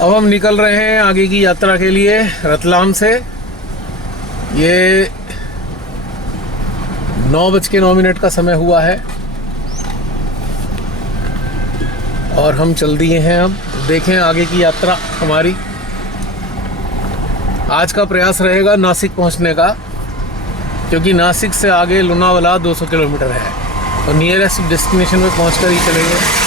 अब हम निकल रहे हैं आगे की यात्रा के लिए रतलाम से। ये 9:09 का समय हुआ है और हम चल दिए हैं। अब देखें आगे की यात्रा हमारी। आज का प्रयास रहेगा नासिक पहुंचने का, क्योंकि नासिक से आगे लोनावाला 200 किलोमीटर है और नियरेस्ट डेस्टिनेशन पे पहुंचकर ही चलेंगे।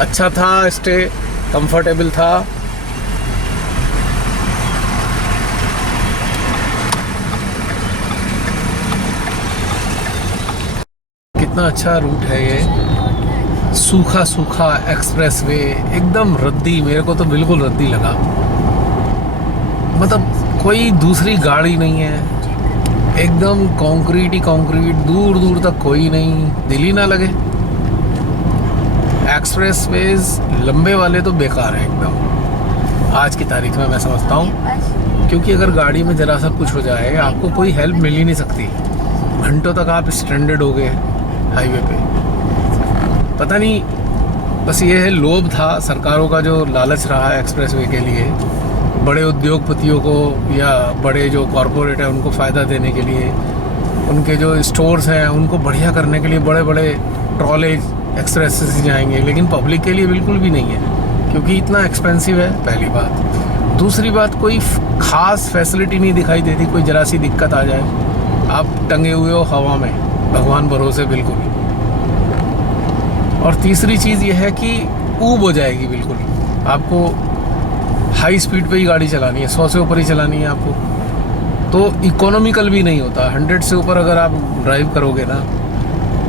अच्छा था, स्टे कंफर्टेबल था। कितना अच्छा रूट है ये, सूखा सूखा एक्सप्रेसवे, एकदम रद्दी। मेरे को तो बिल्कुल रद्दी लगा, मतलब कोई दूसरी गाड़ी नहीं है, एकदम कंक्रीट ही कंक्रीट, दूर दूर तक कोई नहीं, दिल ही ना लगे। एक्सप्रेसवेज लंबे वाले तो बेकार है एकदम आज की तारीख में, मैं समझता हूँ। क्योंकि अगर गाड़ी में ज़रा सा कुछ हो जाए, आपको कोई हेल्प मिल ही नहीं सकती। घंटों तक आप स्ट्रैंडेड हो गए हाईवे पे। पता नहीं, बस ये है लोभ था सरकारों का, जो लालच रहा है एक्सप्रेसवे के लिए, बड़े उद्योगपतियों को या बड़े जो कॉरपोरेट है उनको फ़ायदा देने के लिए, उनके जो स्टोर्स हैं उनको बढ़िया करने के लिए बड़े बड़े ट्रॉले एक्सप्रेस से जाएंगे। लेकिन पब्लिक के लिए बिल्कुल भी नहीं है, क्योंकि इतना एक्सपेंसिव है, पहली बात। दूसरी बात, कोई ख़ास फैसिलिटी नहीं दिखाई देती। कोई ज़रा सी दिक्कत आ जाए, आप टंगे हुए हो हवा में, भगवान भरोसे बिल्कुल। और तीसरी चीज़ ये है कि ऊब हो जाएगी बिल्कुल। आपको हाई स्पीड पे ही गाड़ी चलानी है, 100 से ऊपर ही चलानी है आपको, तो इकोनॉमिकल भी नहीं होता। 100 से ऊपर अगर आप ड्राइव करोगे ना,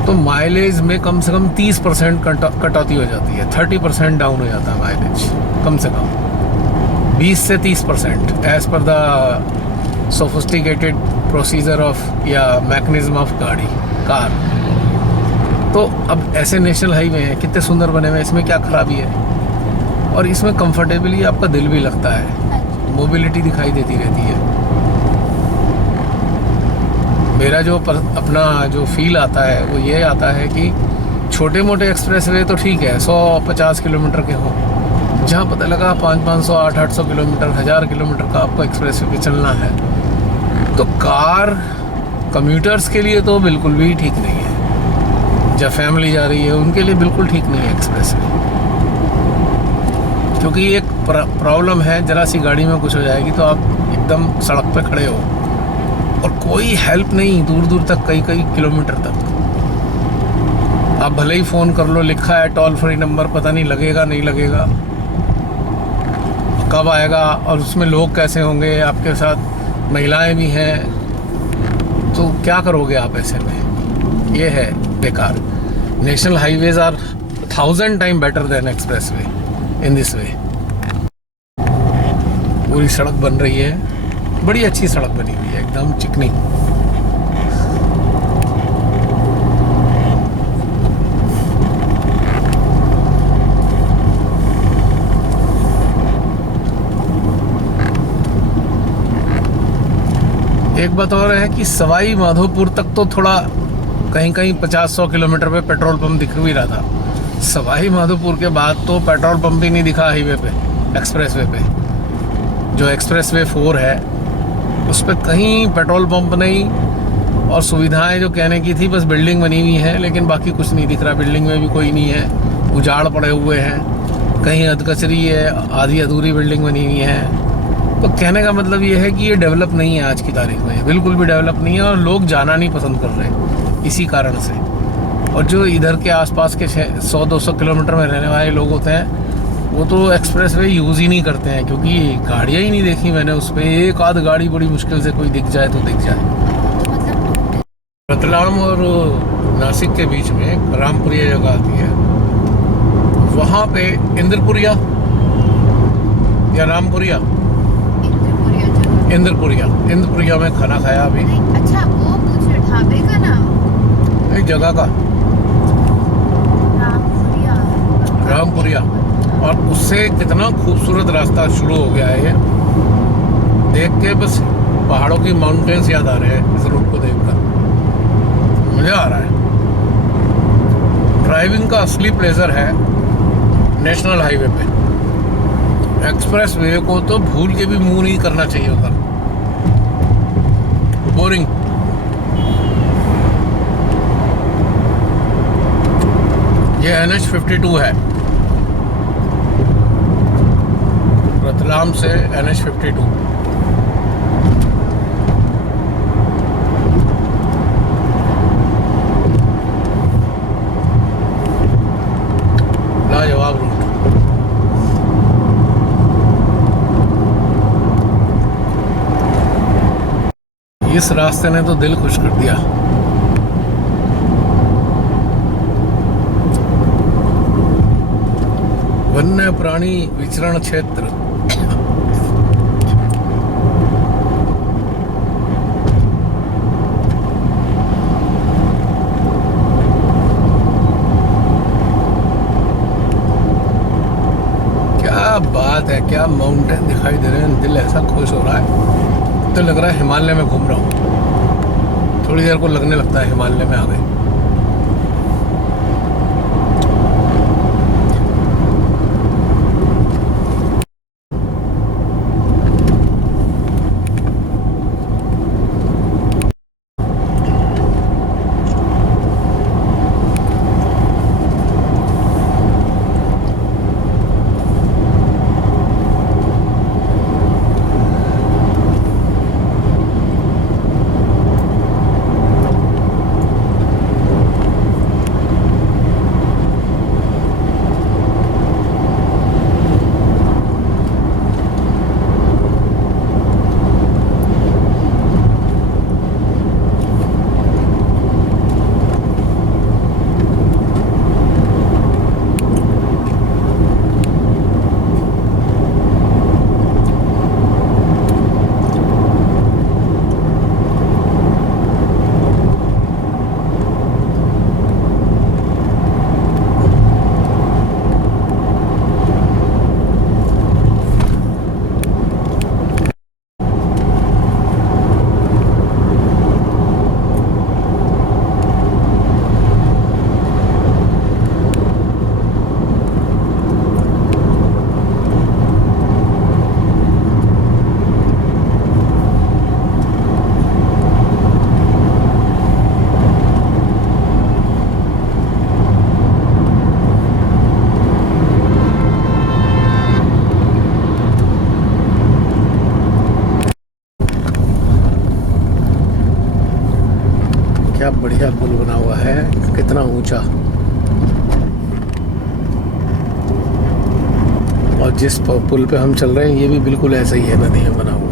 तो माइलेज में कम से कम 30% कटौती हो जाती है, 30% डाउन हो जाता है माइलेज, कम से कम 20 से 30% as per the sophisticated procedure of या मैकेनिज्म ऑफ कार। तो अब ऐसे नेशनल हाईवे हैं, कितने सुंदर बने हुए हैं, इसमें क्या खराबी है? और इसमें कंफर्टेबली आपका दिल भी लगता है, मोबिलिटी दिखाई देती रहती है। मेरा जो अपना जो फील आता है वो ये आता है कि छोटे मोटे एक्सप्रेसवे तो ठीक है, 100-50 किलोमीटर के हो, जहाँ पता लगा 500, 800 किलोमीटर, 1000 किलोमीटर का आपको एक्सप्रेसवे पे चलना है, तो कार कम्यूटर्स के लिए तो बिल्कुल भी ठीक नहीं है। जब फैमिली जा रही है उनके लिए बिल्कुल ठीक नहीं है एक्सप्रेसवे, क्योंकि एक प्रॉब्लम है, ज़रा सी गाड़ी में कुछ हो जाएगी तो आप एकदम सड़क पे खड़े हो और कोई हेल्प नहीं दूर दूर तक, कई कई किलोमीटर तक। आप भले ही फ़ोन कर लो, लिखा है टोल फ्री नंबर, पता नहीं लगेगा नहीं लगेगा, कब आएगा, और उसमें लोग कैसे होंगे, आपके साथ महिलाएं भी हैं, तो क्या करोगे आप ऐसे में? ये है बेकार। National highways are 1000 time better than expressway in this way. पूरी सड़क बन रही है, बड़ी अच्छी सड़क बनी हुई है, एकदम चिकनी। एक बात और है कि सवाई माधोपुर तक तो थोड़ा कहीं कहीं 50-100 किलोमीटर पे पेट्रोल पंप दिख भी रहा था। सवाई माधोपुर के बाद तो पेट्रोल पंप ही नहीं दिखा हाईवे पे, एक्सप्रेसवे पे। जो एक्सप्रेसवे 4 है उस पर कहीं पेट्रोल पंप नहीं, और सुविधाएं जो कहने की थी, बस बिल्डिंग बनी हुई है, लेकिन बाकी कुछ नहीं दिख रहा। बिल्डिंग में भी कोई नहीं है, उजाड़ पड़े हुए हैं, कहीं अधकचरी है, आधी अधूरी बिल्डिंग बनी हुई है। तो कहने का मतलब ये है कि ये डेवलप नहीं है आज की तारीख में, बिल्कुल भी डेवलप नहीं है, और लोग जाना नहीं पसंद कर रहे इसी कारण से। और जो इधर के आसपास के 100-200 किलोमीटर में रहने वाले लोग होते हैं, वो तो एक्सप्रेसवे यूज़ ही नहीं करते हैं, क्योंकि गाड़ियाँ ही नहीं देखी मैंने उस पर। एक आध गाड़ी बड़ी मुश्किल से कोई दिख जाए तो दिख जाए। रतलाम और नासिक के बीच में रामपुरिया जगह आती है, वहाँ पे इंद्रपुरिया या रामपुरिया, इंद्रपुरिया में खाना खाया अभी। अच्छा, वो पूछ ढाबे का नाम, एक जगह का रामपुरिया। और उससे कितना खूबसूरत रास्ता शुरू हो गया है ये, देख के बस पहाड़ों की माउंटेन्स याद आ रहे हैं इस रूट को देखकर। मजा आ रहा है। ड्राइविंग का असली प्लेजर है नेशनल हाईवे पे। एक्सप्रेस वे को तो भूल के भी मूव नहीं करना चाहिए उधर, बोरिंग। ये NH52 है, रतलाम से NH52। लाजवाब रूट। इस रास्ते ने तो दिल खुश कर दिया। वन्य प्राणी विचरण क्षेत्र। क्या बात है, क्या माउंटेन दिखाई दे रहे हैं, दिल ऐसा खुश हो रहा है तो लग रहा है हिमालय में घूम रहा हूँ। थोड़ी देर को लगने लगता है हिमालय में आ गए। क्या बढ़िया पुल बना हुआ है, कितना ऊंचा। और जिस पुल पे हम चल रहे हैं ये भी बिल्कुल ऐसा ही है, नदी में बना हुआ।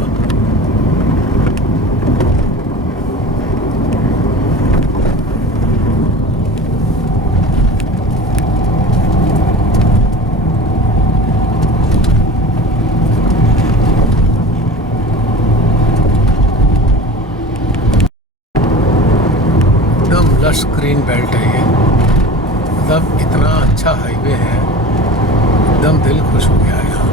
लश ग्रीन बेल्ट है ये, मतलब इतना अच्छा हाईवे है, एकदम दिल खुश हो गया यहाँ।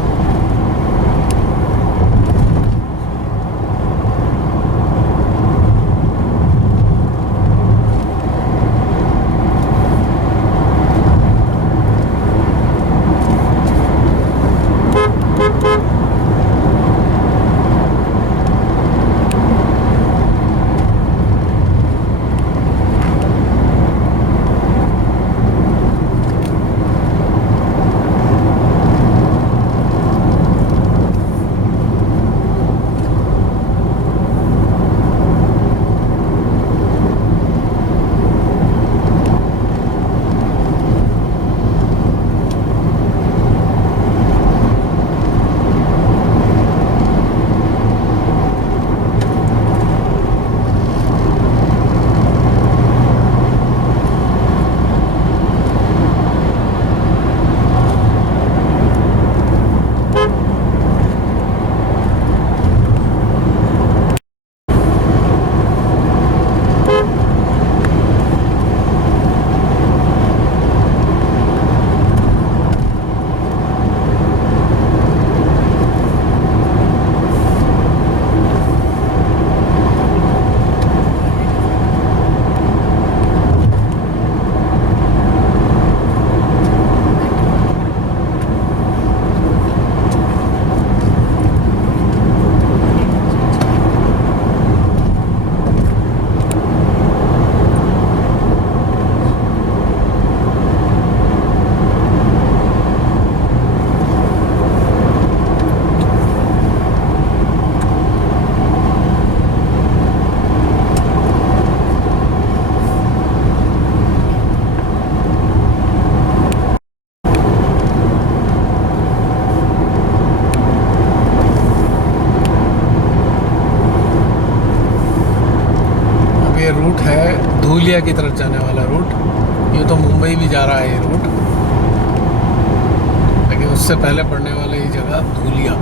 धूलिया की तरफ जाने वाला रूट। ये तो मुंबई भी जा रहा है ये रूट, लेकिन उससे पहले पड़ने वाला ये जगह धूलिया।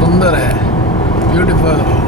सुंदर है, ब्यूटीफुल।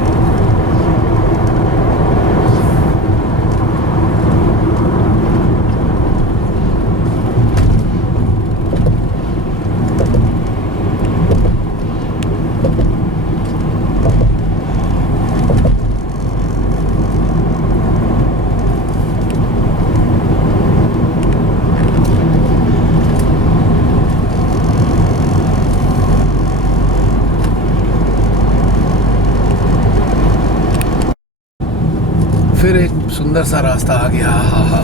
फिर एक सुंदर सा रास्ता आ गया। हा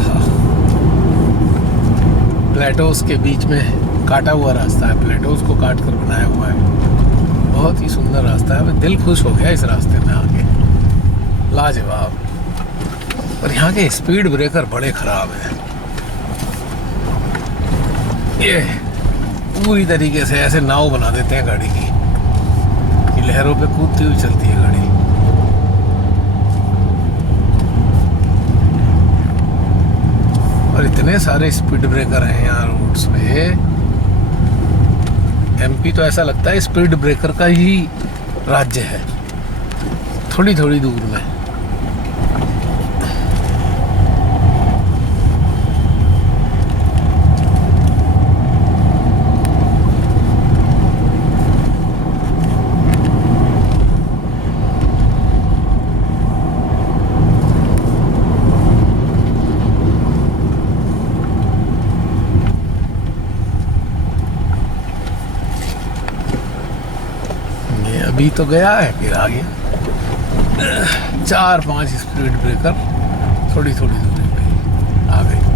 प्लेटोस के बीच में काटा हुआ रास्ता है, प्लेटोस को काट कर बनाया हुआ है। बहुत ही सुंदर रास्ता है, मैं दिल खुश हो गया इस रास्ते में आके, लाजवाब। और यहाँ के स्पीड ब्रेकर बड़े खराब हैं। ये पूरी तरीके से ऐसे नाव बना देते हैं गाड़ी की कि लहरों पे कूदती हुई चलती है गाड़ी। और इतने सारे स्पीड ब्रेकर हैं यहाँ रूट्स पे। एमपी तो ऐसा लगता है स्पीड ब्रेकर का ही राज्य है, थोड़ी थोड़ी दूर में। अभी तो गया है, फिर आ गया। 4-5 स्पीड ब्रेकर थोड़ी थोड़ी दूरी पे आ गई।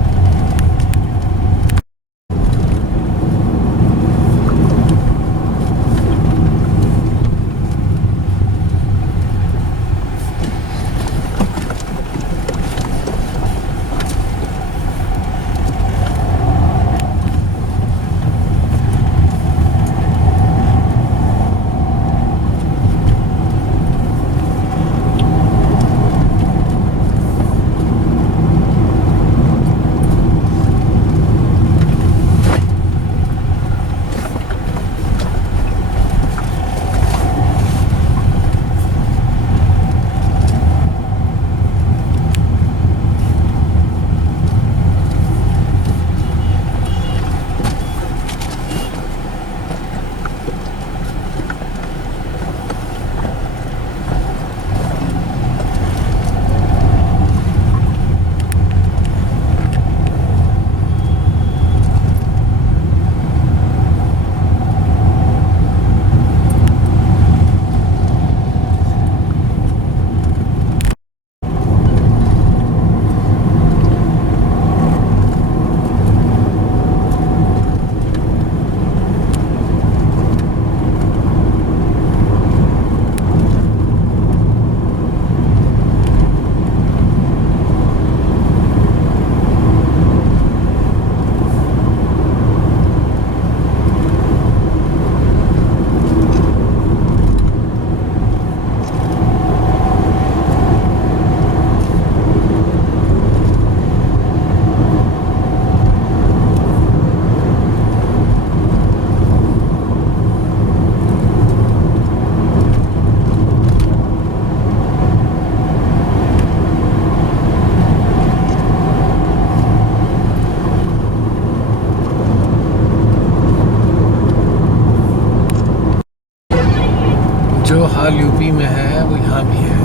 जो हाल यूपी में है वो यहाँ भी है।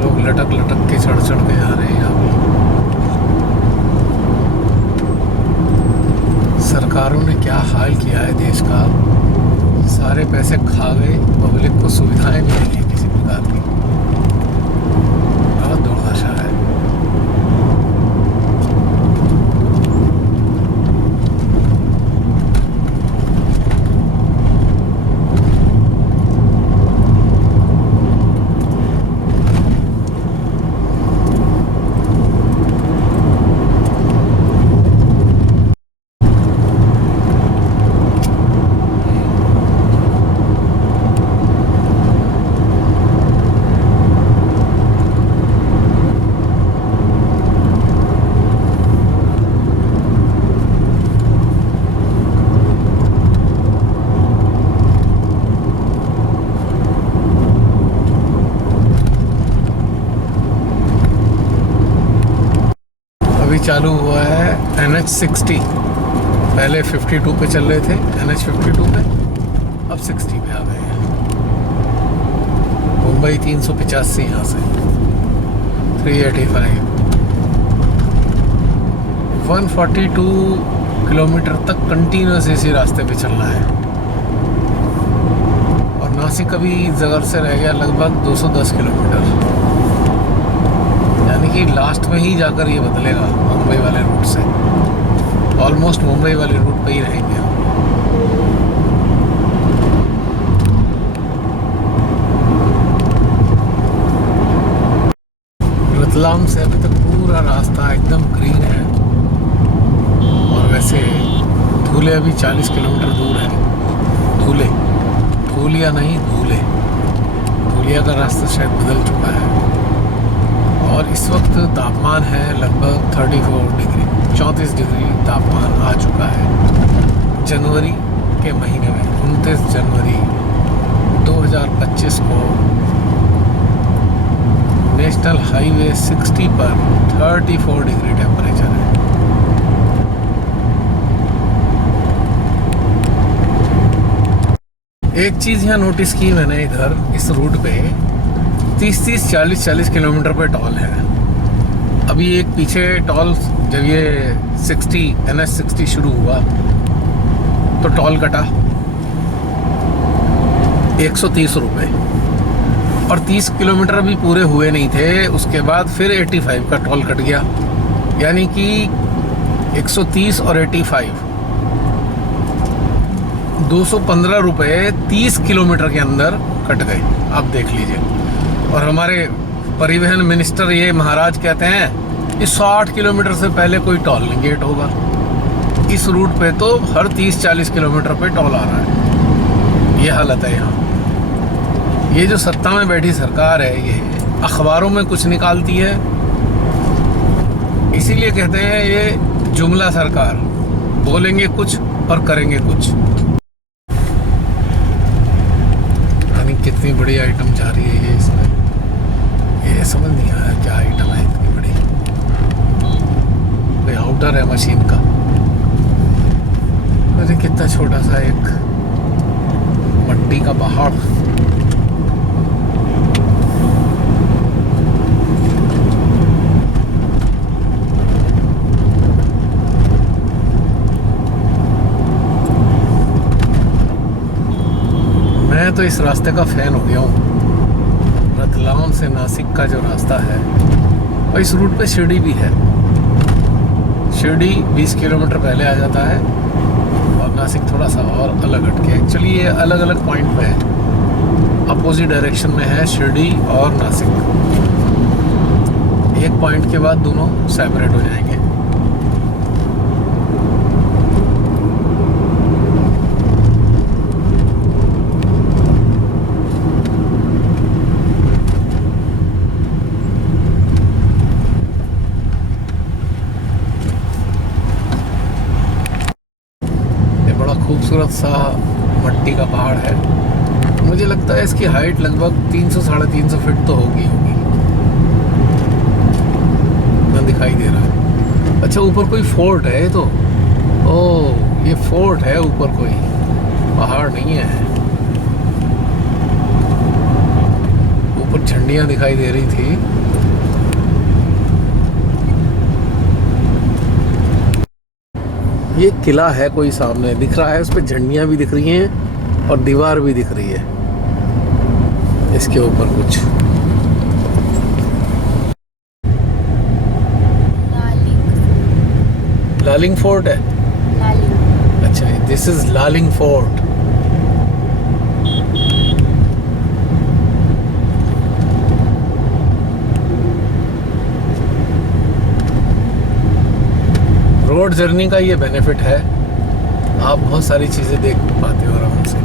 लोग लटक लटक के चढ़ चढ़ के जा रहे हैं यहाँ भी। सरकारों ने क्या हाल किया है देश का, सारे पैसे खा गए, पब्लिक को सुविधाएं भी नहीं है किसी प्रकार की। बहुत दुर्दशा है। चालू हुआ है NH60। पहले 52 पे चल रहे थे, NH52 पे, अब 60 पे आ गए हैं। मुंबई 385 यहाँ से 385, 142 किलोमीटर तक कंटिन्यूस इसी रास्ते पे चलना है। और नासिक अभी जगर से रह गया लगभग 210 किलोमीटर, यानी कि लास्ट में ही जाकर ये बदलेगा मुंबई वाले रूट से। ऑलमोस्ट मुंबई वाले रूट पे ही रहेंगे हम। रतलाम से अभी तक पूरा रास्ता एकदम ग्रीन है। और वैसे धूले अभी 40 किलोमीटर दूर है। धूले, धूलिया नहीं, धूले। धूलिया का रास्ता शायद बदल चुका है। और इस वक्त तापमान है लगभग 34 डिग्री, 34 डिग्री तापमान आ चुका है जनवरी के महीने में। 29 जनवरी 2025 को नेशनल हाईवे 60 पर 34 डिग्री टेम्परेचर है। एक चीज़ यहाँ नोटिस की मैंने, इधर इस रूट पे 30-30, 40-40 किलोमीटर पे टॉल है। अभी एक पीछे टॉल, जब ये 60 NH60 शुरू हुआ तो टॉल कटा 130 रुपये, और 30 किलोमीटर अभी पूरे हुए नहीं थे, उसके बाद फिर 85 का टोल कट गया। यानी कि 130 और 85, 215 रुपये 30 किलोमीटर के अंदर कट गए। आप देख लीजिए। और हमारे परिवहन मिनिस्टर ये महाराज कहते हैं कि 60 किलोमीटर से पहले कोई टोल नहीं गेट होगा। इस रूट पे तो हर 30-40 किलोमीटर पे टोल आ रहा है। ये हालत है यहाँ। ये जो सत्ता में बैठी सरकार है, ये अखबारों में कुछ निकालती है, इसीलिए कहते हैं ये जुमला सरकार। बोलेंगे कुछ और करेंगे कुछ। यानी कितनी बड़ी आइटम जा रही है ये इसमें, ये समझ नहीं आया क्या आइटम है इतनी बड़ी। कोई आउटर है मशीन का। अरे कितना छोटा सा एक मट्टी का पहाड़। मैं तो इस रास्ते का फैन हो गया हूँ। रतलाम से नासिक का जो रास्ता है, और इस रूट पे शिरडी भी है। शिरडी 20 किलोमीटर पहले आ जाता है और नासिक थोड़ा सा और अलग हटके। एक्चुअली ये अलग अलग पॉइंट पे है, अपोजिट डायरेक्शन में है शिरडी और नासिक। एक पॉइंट के बाद दोनों सेपरेट हो जाएंगे। खूबसूरत सा मट्टी का पहाड़ है। मुझे लगता है इसकी हाइट लगभग 300-350 फीट तो होगी। ना दिखाई दे रहा है। अच्छा, ऊपर कोई फोर्ट है ये तो। ओह, ये फोर्ट है ऊपर, कोई पहाड़ नहीं है। ऊपर झंडियाँ दिखाई दे रही थी। ये किला है कोई सामने दिख रहा है, उस पर झंडियाँ भी दिख रही हैं और दीवार भी दिख रही है इसके ऊपर कुछ। लालिंग फोर्ट है। लालिंग। अच्छा, this is Laling fort. Road journey का ये बेनिफिट है, आप बहुत सारी चीज़ें देख पाते हो आराम से।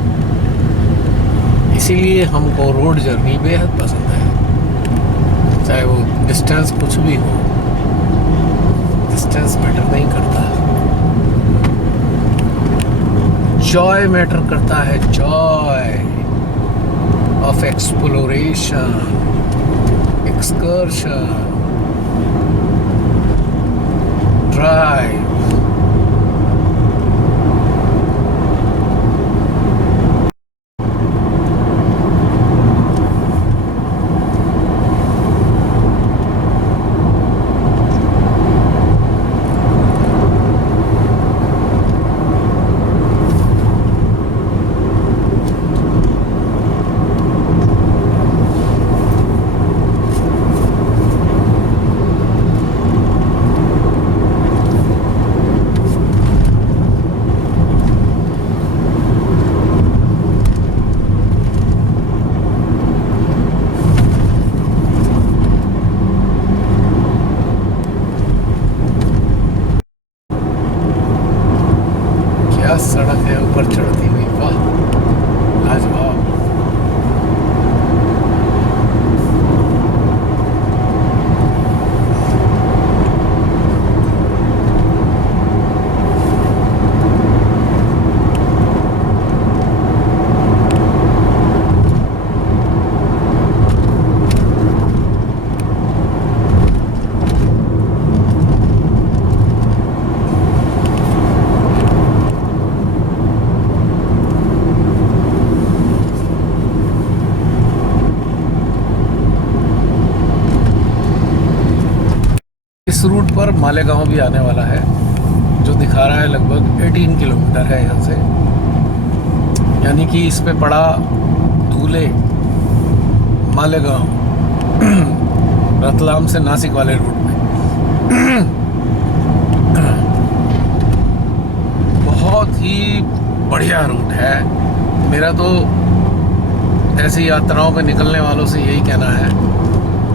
इसीलिए हमको रोड जर्नी बेहद पसंद है, चाहे वो डिस्टेंस कुछ भी हो। डिस्टेंस मैटर नहीं करता, जॉय मैटर करता है। Joy of exploration, excursion. Drive. क्या सड़क है ऊपर चढ़ती हुई, वाह लाजवाब। इस रूट पर मालेगांव भी आने वाला है, जो दिखा रहा है लगभग 18 किलोमीटर है यहाँ से। यानी कि इस पे पड़ा धूले मालेगांव रतलाम से नासिक वाले रूट में। बहुत ही बढ़िया रूट है। मेरा तो ऐसी यात्राओं पे निकलने वालों से यही कहना है,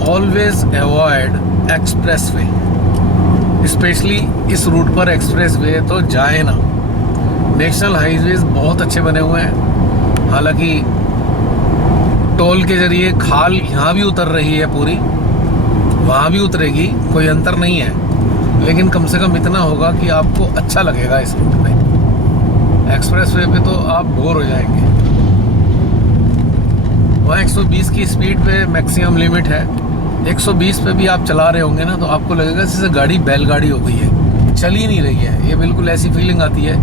ऑलवेज अवॉइड एक्सप्रेसवे। स्पेशली इस रूट पर एक्सप्रेसवे तो जाए ना। नेशनल हाईवेज बहुत अच्छे बने हुए हैं, हालांकि टोल के जरिए खाल यहाँ भी उतर रही है पूरी, वहाँ भी उतरेगी, कोई अंतर नहीं है। लेकिन कम से कम इतना होगा कि आपको अच्छा लगेगा इस रूट में। एक्सप्रेसवे पे तो आप बोर हो जाएंगे। वहाँ 120 की स्पीड पे मैक्सिमम लिमिट है। 120 पे भी आप चला रहे होंगे ना, तो आपको लगेगा जैसे गाड़ी बैलगाड़ी हो गई है, चल ही नहीं रही है। ये बिल्कुल ऐसी फीलिंग आती है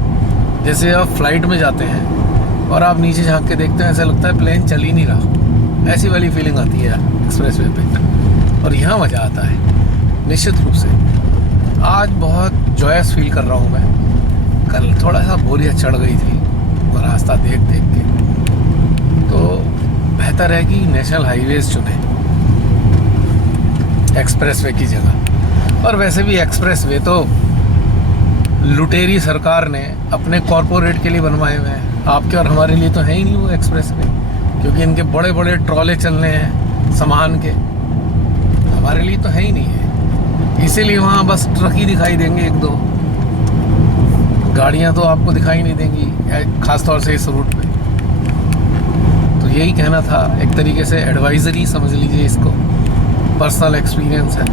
जैसे आप फ्लाइट में जाते हैं और आप नीचे झांक के देखते हैं, ऐसा लगता है प्लेन चल ही नहीं रहा। ऐसी वाली फीलिंग आती है एक्सप्रेसवे पे, और यहाँ मज़ा आता है निश्चित रूप से। आज बहुत जॉयस फील कर रहा हूँ मैं। कल थोड़ा सा बोरियत चढ़ गई थी और रास्ता देख देख के, तो बेहतर है कि नेशनल हाईवेज चुने एक्सप्रेसवे की जगह। और वैसे भी एक्सप्रेसवे तो लुटेरी सरकार ने अपने कॉरपोरेट के लिए बनवाए हुए हैं, आपके और हमारे लिए तो है ही नहीं वो एक्सप्रेसवे, क्योंकि इनके बड़े बड़े ट्रॉले चलने हैं सामान के, हमारे लिए तो है ही नहीं है। इसीलिए वहाँ बस ट्रक ही दिखाई देंगे, एक दो गाड़ियाँ तो आपको दिखाई नहीं देंगी, खासतौर से इस रूट पे। तो यही कहना था, एक तरीके से एडवाइजरी समझ लीजिए इसको, पर्सनल एक्सपीरियंस है।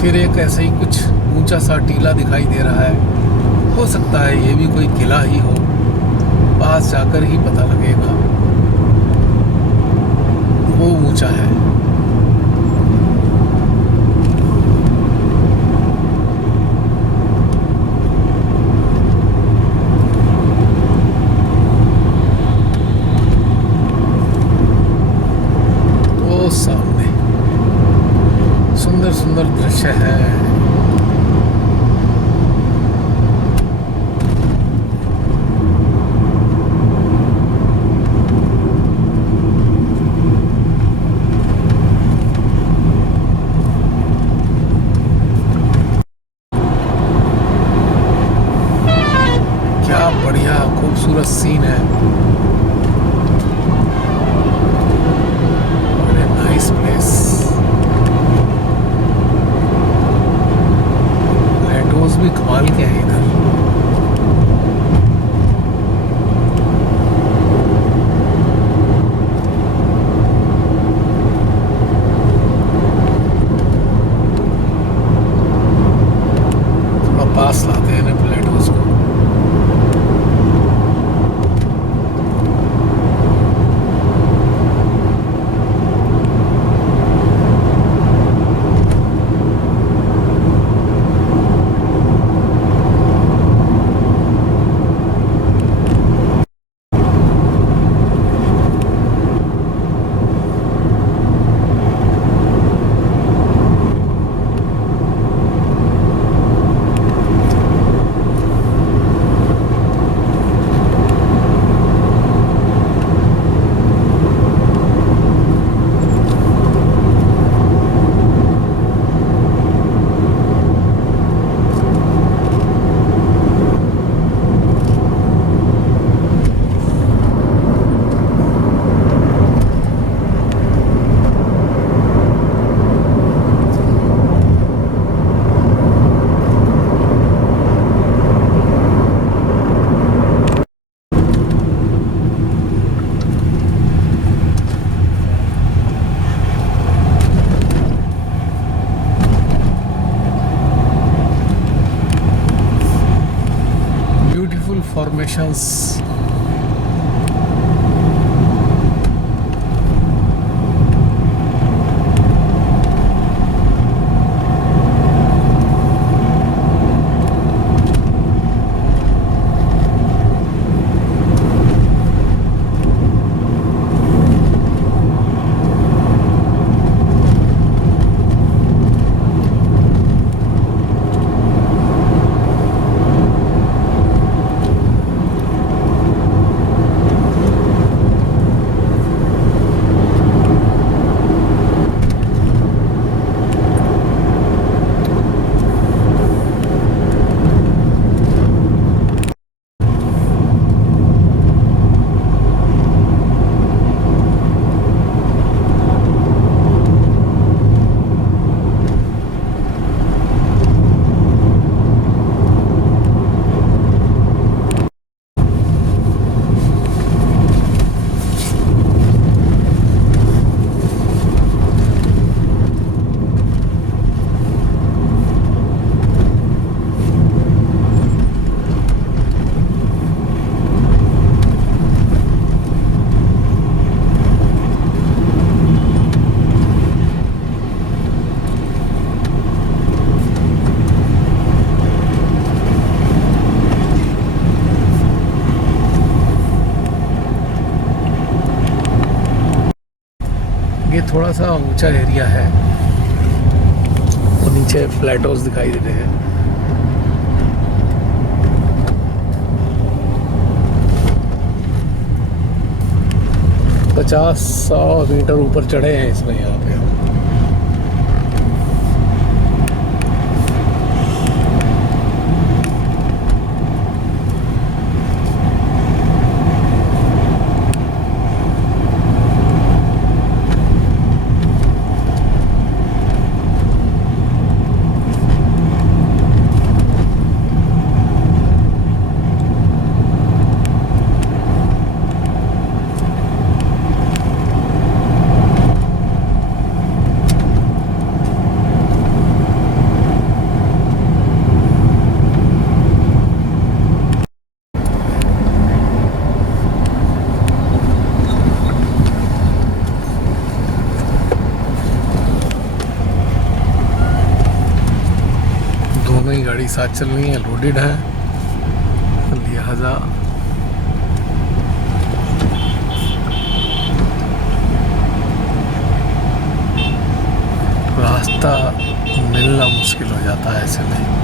फिर एक ऐसे ही कुछ ऊंचा सा टीला दिखाई दे रहा है, हो सकता है ये भी कोई किला ही हो, पास जाकर ही पता लगेगा। वो ऊंचा है। वो सामने सुंदर सुंदर दृश्य है। क्या बढ़िया खूबसूरत सीन है। Nice place. जंक्शंस। ये थोड़ा सा ऊंचा एरिया है और नीचे प्लेटोज दिखाई दे रहे हैं। पचास 100 मीटर ऊपर चढ़े हैं इसमें यहाँ पे। दोनों ही गाड़ी साथ चल रही है, लोडेड है, लिहाजा रास्ता मिलना मुश्किल हो जाता है ऐसे में।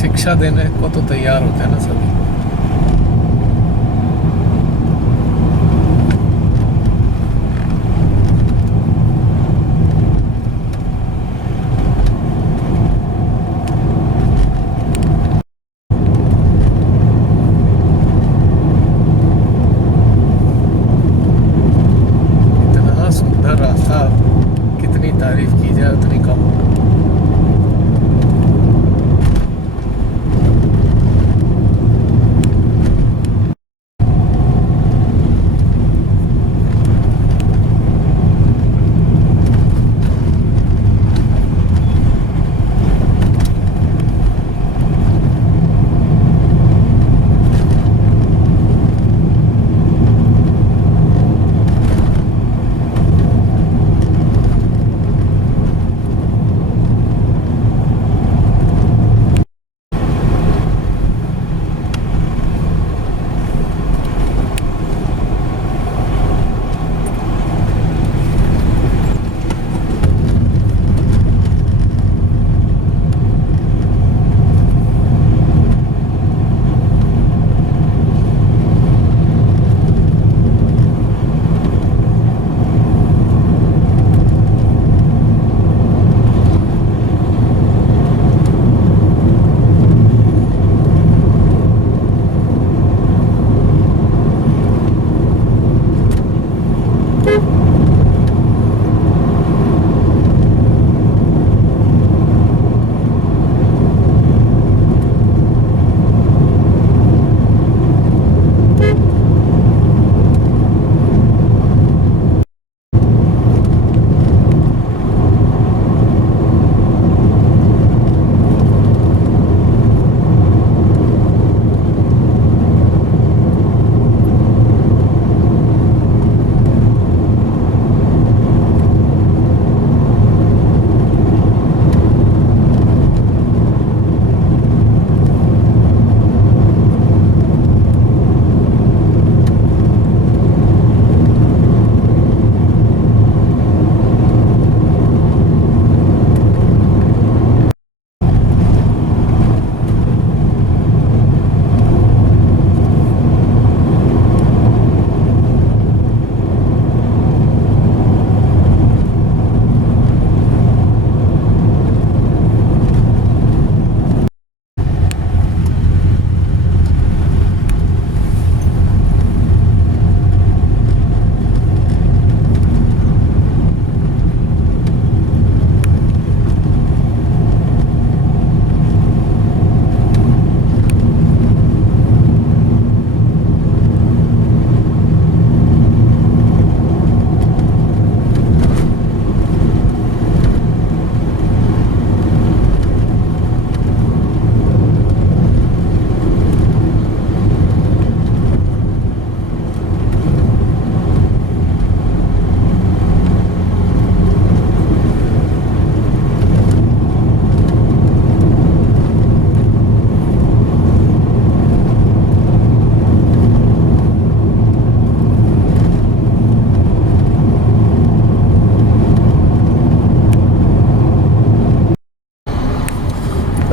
शिक्षा देने को तो तैयार होते हैं ना सभी। इतना सुंदर रास्ता, कितनी तारीफ की जाए उतनी कम।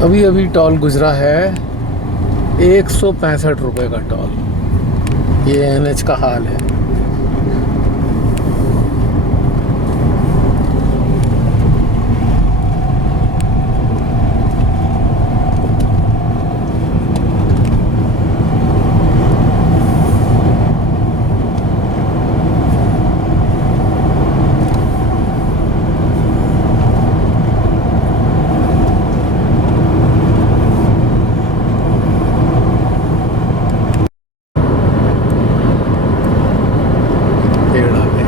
अभी अभी टोल गुजरा है 165 रुपये का टोल। ये एनएच का हाल है। पेड़ आ गए।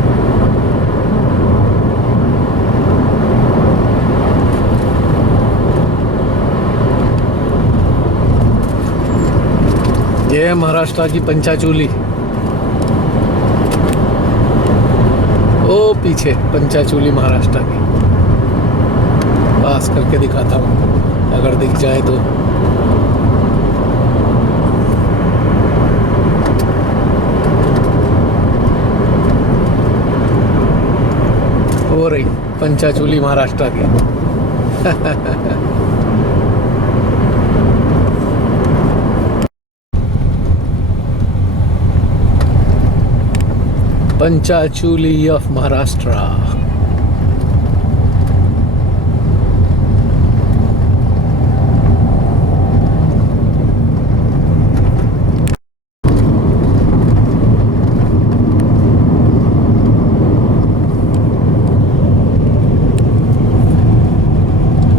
ये है महाराष्ट्र की पंचाचूली। ओ पीछे पंचाचूली महाराष्ट्र की। पास करके दिखाता हूँ अगर दिख जाए तो। हो रही पंचाचूली महाराष्ट्र की। पंचाचूली ऑफ महाराष्ट्र।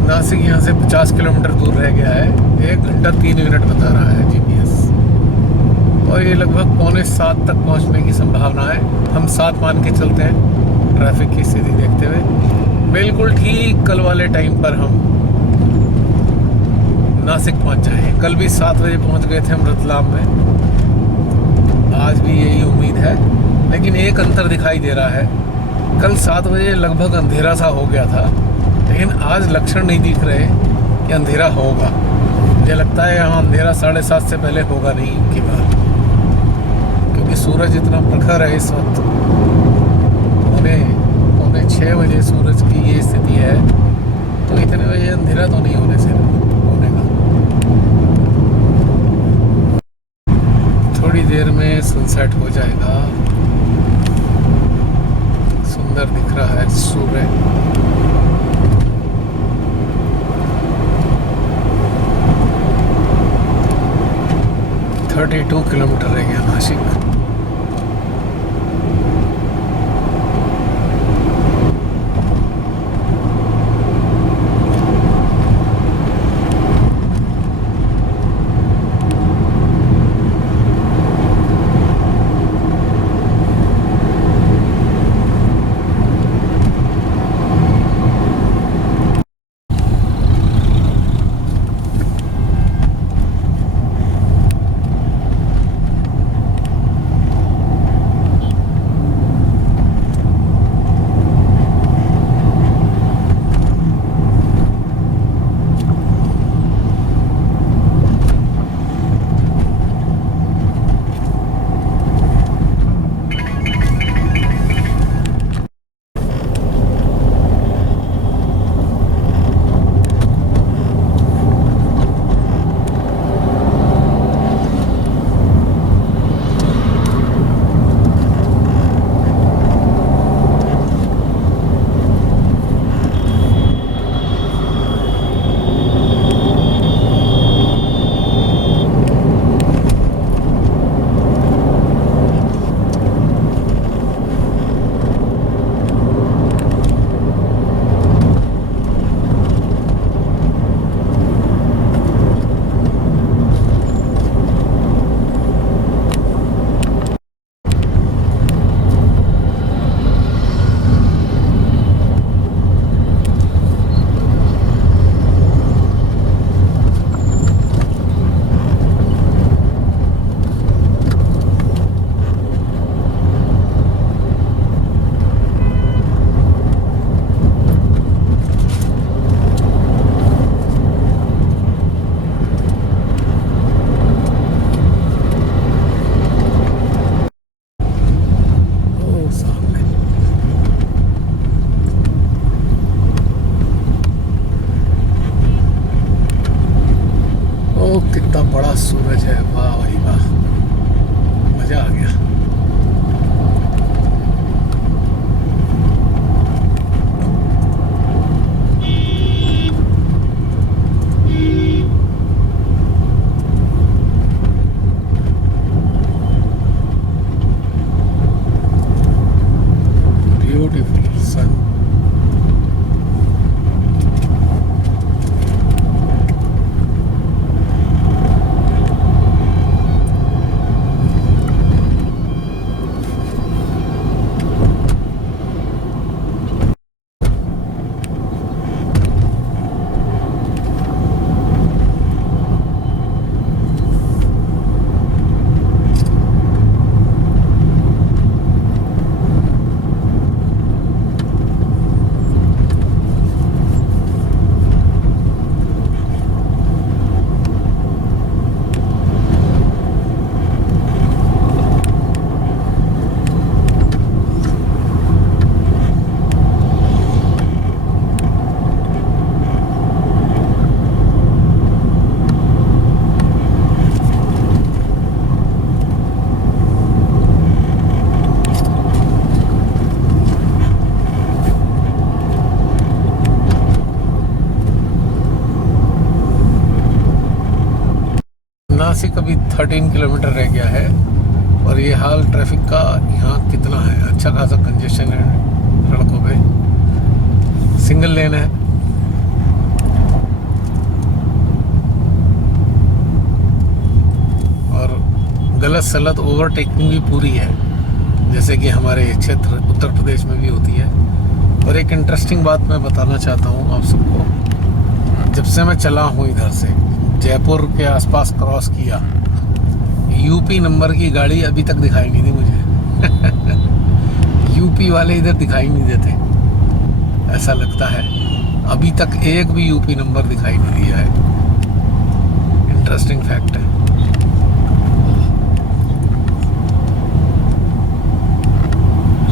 नासिक यहाँ से 50 किलोमीटर दूर रह गया है। 1 घंटा 3 मिनट बता रहा है जीपीएस। और ये लगभग 6:45 तक पहुँचने की संभावना है। हम 7 मान के चलते हैं ट्रैफिक की स्थिति देखते हुए। बिल्कुल ठीक कल वाले टाइम पर हम नासिक पहुँच जाएँ। कल भी 7 बजे पहुँच गए थे हम रतलाम में। आज भी यही उम्मीद है, लेकिन एक अंतर दिखाई दे रहा है। कल 7 बजे लगभग अंधेरा सा हो गया था, लेकिन आज लक्षण नहीं दिख रहे कि अंधेरा होगा। मुझे लगता है यहाँ अंधेरा 7:30 से पहले होगा नहीं की बात, क्योंकि सूरज इतना प्रखर है इस वक्त। पौने 6 बजे सूरज की ये स्थिति है, तो इतने बजे अंधेरा तो नहीं होने का। थोड़ी देर में सनसेट हो जाएगा। सुंदर दिख रहा है सूर्य। थर्टी 32 किलोमीटर रह गया नासिक। 13 किलोमीटर रह गया है और ये हाल ट्रैफिक का यहाँ कितना है। अच्छा खासा कंजेशन है सड़कों पे, सिंगल लेन है। और गलत सलत ओवरटेकिंग भी पूरी है, जैसे कि हमारे क्षेत्र उत्तर प्रदेश में भी होती है। और एक इंटरेस्टिंग बात मैं बताना चाहता हूँ आप सबको। जब से मैं चला हूँ इधर से जयपुर के आसपास क्रॉस किया, यूपी नंबर की गाड़ी अभी तक दिखाई नहीं दी मुझे। यूपी वाले इधर दिखाई नहीं देते, ऐसा लगता है। अभी तक एक भी यूपी नंबर दिखाई नहीं दिया है। इंटरेस्टिंग फैक्ट है।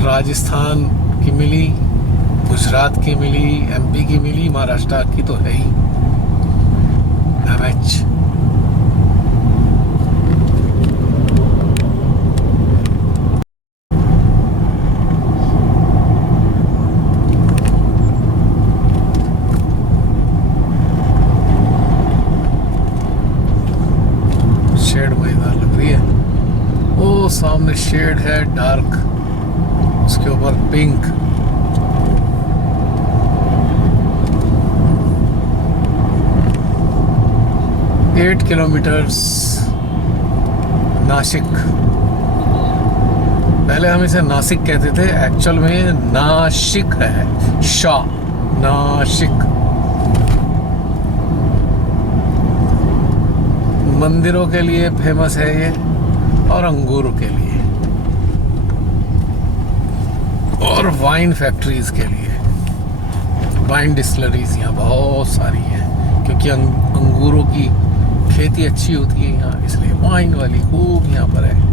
राजस्थान की मिली, गुजरात की मिली, एमपी की मिली, महाराष्ट्र की तो है ही MH। शेड मजेदार लग रही है। वो सामने शेड है डार्क, उसके ऊपर पिंक। Eight kilometres Nashik. पहले हम इसे नासिक कहते थे, एक्चुअल में नाशिक है, शाह नाशिक। मंदिरों के लिए फेमस है ये और अंगूर के लिए और वाइन फैक्ट्रीज के लिए। वाइन डिस्टिलरीज यहाँ बहुत सारी हैं, क्योंकि अंगूरों की खेती अच्छी होती है यहाँ, इसलिए वाइन वाली खूब यहाँ पर है।